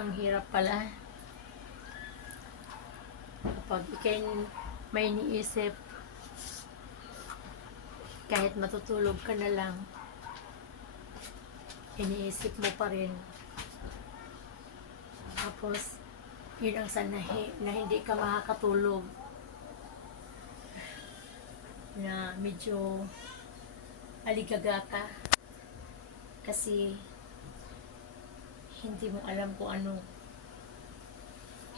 Ang hirap pala. Kapag ikay may iniisip, kahit matutulog ka na lang, iniisip mo pa rin. Tapos, yun ang sanahi na hindi ka makakatulog. Na medyo aligaga ka. Kasi, hindi mo alam kung ano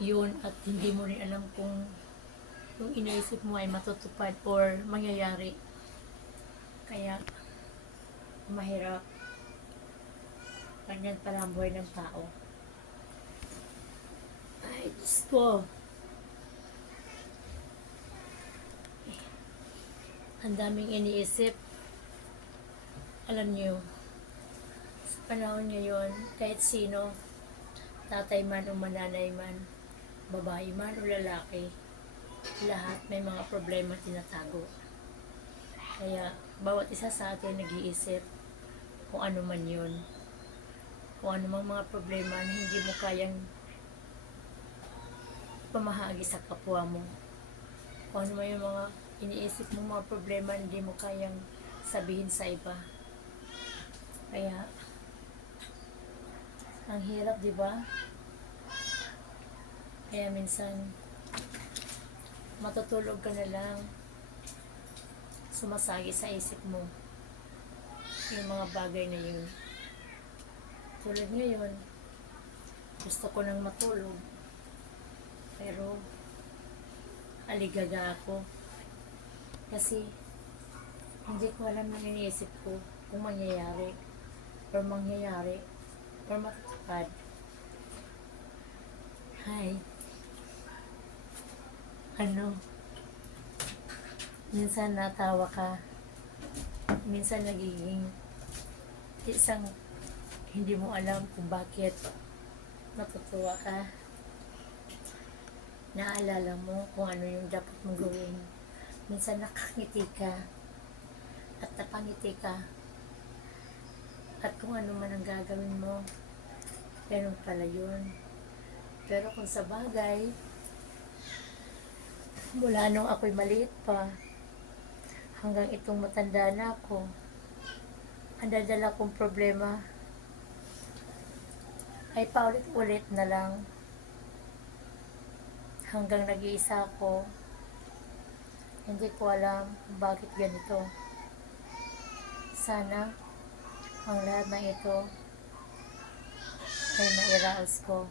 yun at hindi mo rin alam kung yung iniisip mo ay matutupad or mangyayari. Kaya, mahirap. Ganyan pala ang buhay ng tao. Ay, Diyos ko. Ang daming iniisip. Alam niyo, panahon ngayon, kahit sino, tatay man o mananay man, babae man o lalaki, lahat may mga problema tinatago. Kaya, bawat isa sa atin nag-iisip kung ano man yun. Kung ano mang mga problema na hindi mo kayang pamahagi sa kapwa mo. Kung ano man yung mga iniisip mo mga problema hindi mo kayang sabihin sa iba. Kaya, ang hirap, di ba? Kaya minsan, matutulog ka na lang, sumasagi sa isip mo yung mga bagay na yun. Tulad ngayon, gusto ko nang matulog, pero aligaga ako. Kasi, hindi ko alam ang iniisip ko kung mangyayari or mangyayari or matutupad. Hi. Ano? Minsan natawa ka. Minsan nagiging isang hindi mo alam kung bakit natutuwa ka. Naalala mo kung ano yung dapat mong gawin. Minsan nakangiti ka at napangiti ka at kung ano man ang gagawin mo, ganun pala yun. Pero kung sa bagay, mula nung ako'y maliit pa, hanggang itong matanda na ako, ang dadala kong problema ay paulit-ulit na lang hanggang nag-iisa ako. Hindi ko alam bakit ganito. Sana ang lahat ng ito ay mairaos ko.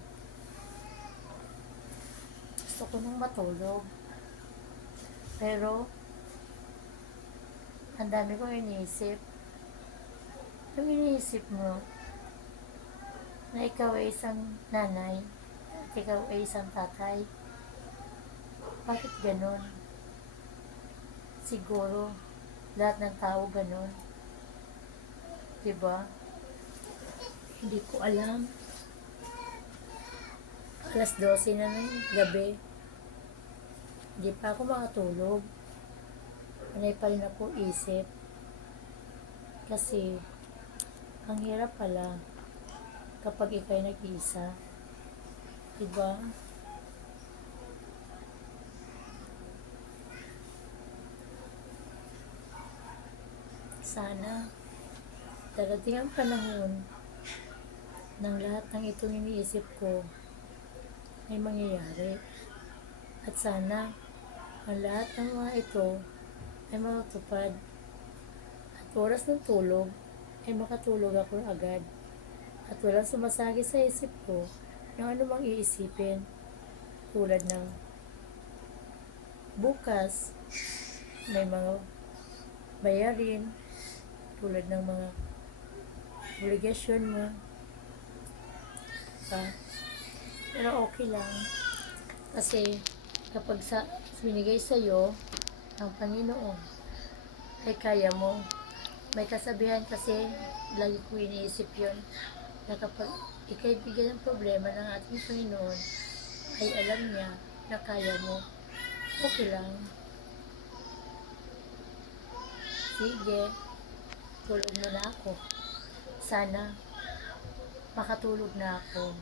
Gusto ko nang matulog. Pero, ang dami kong iniisip. Yung iniisip mo, na ikaw ay isang nanay, at ikaw ay isang tatay. Bakit ganon? Siguro, lahat ng tao ganon. Diba? Hindi ko alam. Alas 12 na ng gabi. Hindi pa ako makatulog. Panay pa rin ako isip. Kasi, ang hirap pala kapag ikay nag-isa. Diba? Sana darating ang panahon ng lahat ng itong iniisip ko ay mangyayari. At sana ang lahat ng mga ito ay matupad. At oras ng tulog ay makatulog ako agad. At walang sumasagi sa isip ko ng anumang iisipin tulad ng bukas may mga bayarin tulad ng mga obligasyon mo. Diba? Pero okay lang. Kasi kapag sa binigay sa'yo ng Panginoon, ay kaya mo. May kasabihan kasi, lagi ko iniisip yun, na kapag ikay bigyan ng problema ng ating Panginoon, ay alam niya na kaya mo. Okay lang. Sige, tulog mo na ako. Sana makatulog na ako.